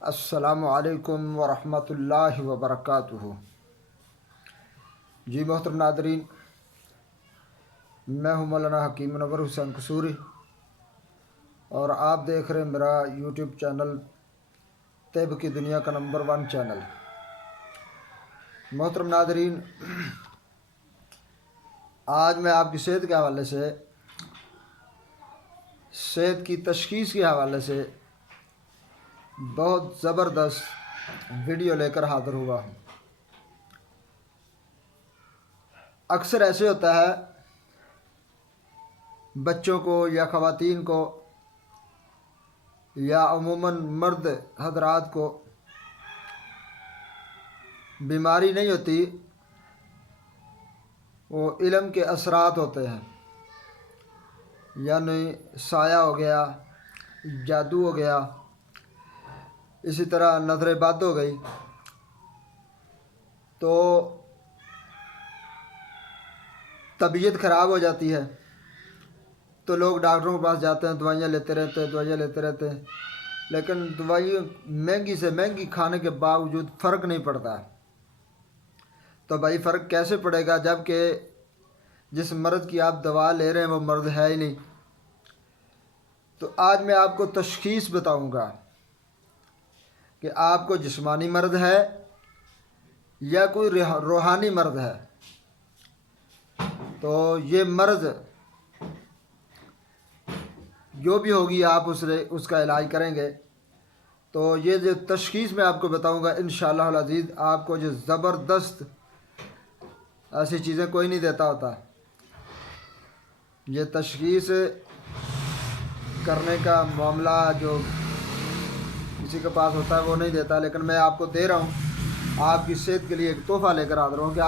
السلام علیکم ورحمۃ اللہ وبرکاتہ۔ جی محترم ناظرین، میں ہوں مولانا حکیم منور حسین قصوری اور آپ دیکھ رہے ہیں میرا یوٹیوب چینل طب کی دنیا کا نمبر 1 چینل۔ محترم ناظرین، آج میں آپ کی صحت کے حوالے سے، صحت کی تشخیص کے حوالے سے بہت زبردست ویڈیو لے کر حاضر ہوا ہوں۔ اکثر ایسے ہوتا ہے بچوں کو یا خواتین کو یا عموماً مرد حضرات کو بیماری نہیں ہوتی، وہ علم کے اثرات ہوتے ہیں، یعنی سایہ ہو گیا، جادو ہو گیا، اسی طرح نظر بد ہو گئی، تو طبیعت خراب ہو جاتی ہے تو لوگ ڈاکٹروں کے پاس جاتے ہیں، دوائیاں لیتے رہتے ہیں، لیکن دوائی مہنگی سے مہنگی کھانے کے باوجود فرق نہیں پڑتا ہے۔ تو بھائی فرق کیسے پڑے گا جب کہ جس مرض کی آپ دوا لے رہے ہیں وہ مرض ہے ہی نہیں؟ تو آج میں آپ کو تشخیص بتاؤں گا کہ آپ کو جسمانی مرض ہے یا کوئی روحانی مرض ہے۔ تو یہ مرض جو بھی ہوگی آپ اس کا علاج کریں گے، تو یہ جو تشخیص میں آپ کو بتاؤں گا انشاءاللہ العزیز، آپ کو جو زبردست، ایسی چیزیں کوئی نہیں دیتا ہوتا۔ یہ تشخیص کرنے کا معاملہ جو کسی کے پاس ہوتا ہے وہ نہیں دیتا، لیکن میں آپ کو دے رہا ہوں، آپ کی صحت کے لیے ایک تحفہ لے کر حاضر ہوں کہ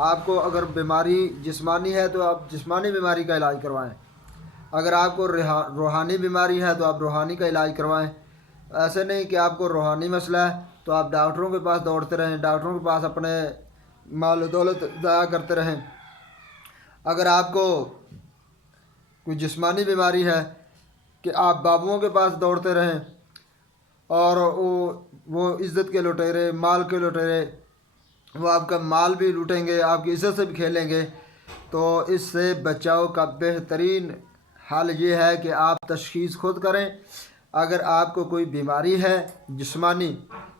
آپ کو اگر بیماری جسمانی ہے تو آپ جسمانی بیماری کا علاج کروائیں، اگر آپ کو روحانی بیماری ہے تو آپ روحانی کا علاج کروائیں۔ ایسے نہیں کہ آپ کو روحانی مسئلہ ہے تو آپ ڈاکٹروں کے پاس دوڑتے رہیں، ڈاکٹروں کے پاس اپنے مال و دولت ضائع کرتے رہیں۔ اگر آپ کو کوئی جسمانی بیماری ہے کہ آپ بابوؤں کے پاس دوڑتے رہیں اور وہ عزت کے لٹیرے، مال کے لٹیرے، وہ آپ کا مال بھی لوٹیں گے، آپ کی عزت سے بھی کھیلیں گے، تو اس سے بچاؤ کا بہترین حل یہ ہے کہ آپ تشخیص خود کریں۔ اگر آپ کو کوئی بیماری ہے جسمانی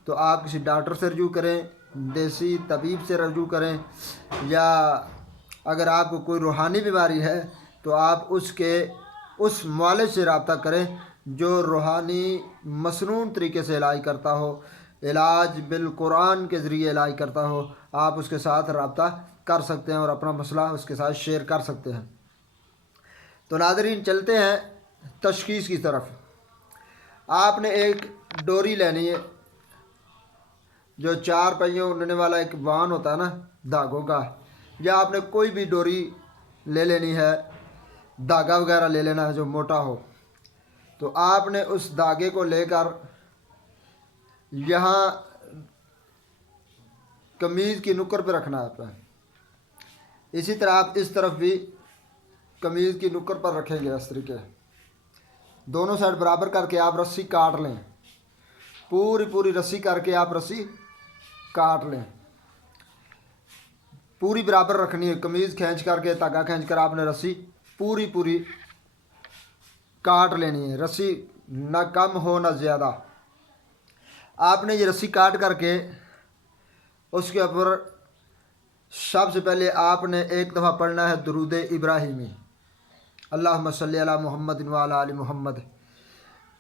تو آپ کسی ڈاکٹر سے رجوع کریں، دیسی طبیب سے رجوع کریں، یا اگر آپ کو کوئی روحانی بیماری ہے تو آپ اس معالج سے رابطہ کریں جو روحانی مسنون طریقے سے علاج کرتا ہو، علاج بالقرآن کے ذریعے علاج کرتا ہو۔ آپ اس کے ساتھ رابطہ کر سکتے ہیں اور اپنا مسئلہ اس کے ساتھ شیئر کر سکتے ہیں۔ تو ناظرین، چلتے ہیں تشخیص کی طرف۔ آپ نے ایک ڈوری لینی ہے، جو 4 پہیوں اڑنے والا ایک وان ہوتا ہے نا دھاگوں کا، یا آپ نے کوئی بھی ڈوری لے لینی ہے، دھاگا وغیرہ لے لینا ہے جو موٹا ہو۔ تو آپ نے اس دھاگے کو لے کر یہاں قمیض کی نکر پہ رکھنا ہے اپنا، اسی طرح آپ اس طرف بھی قمیض کی نکر پر رکھیں گے۔ اس طریقے دونوں سائڈ برابر کر کے آپ رسی کاٹ لیں، پوری رسی کر کے آپ رسی کاٹ لیں، پوری برابر رکھنی ہے۔ قمیض کھینچ کر کے، دھاگا کھینچ کر آپ نے رسی پوری کاٹ لینی ہے، رسی نہ کم ہو نہ زیادہ۔ آپ نے یہ رسی کاٹ کر کے اس کے اوپر سب سے پہلے آپ نے ایک دفعہ پڑھنا ہے درود ابراہیمی، اللہم صلی علی محمد وعلی آل محمد،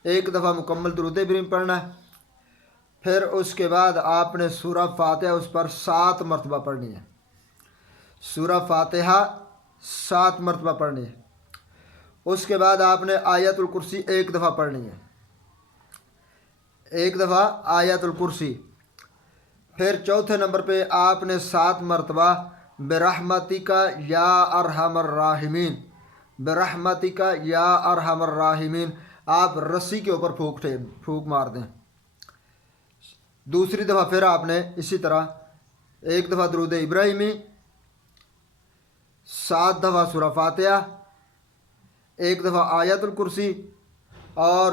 ایک دفعہ مکمل درود ابراہیم پڑھنا ہے۔ پھر اس کے بعد آپ نے سورہ فاتحہ اس پر 7 مرتبہ پڑھنی ہے، سورہ فاتحہ 7 مرتبہ پڑھنی ہے۔ اس کے بعد آپ نے آیت الکرسی ایک دفعہ پڑھنی ہے، ایک دفعہ آیت الکرسی۔ پھر چوتھے نمبر پہ آپ نے 7 مرتبہ برحمتک یا ارحم الراحمین، برحمتک یا ارحم الراحمین آپ رسی کے اوپر پھونک مار دیں۔ دوسری دفعہ پھر آپ نے اسی طرح ایک دفعہ درود ابراہیمی، 7 دفعہ سورہ فاتحہ، ایک دفعہ آیت الکرسی اور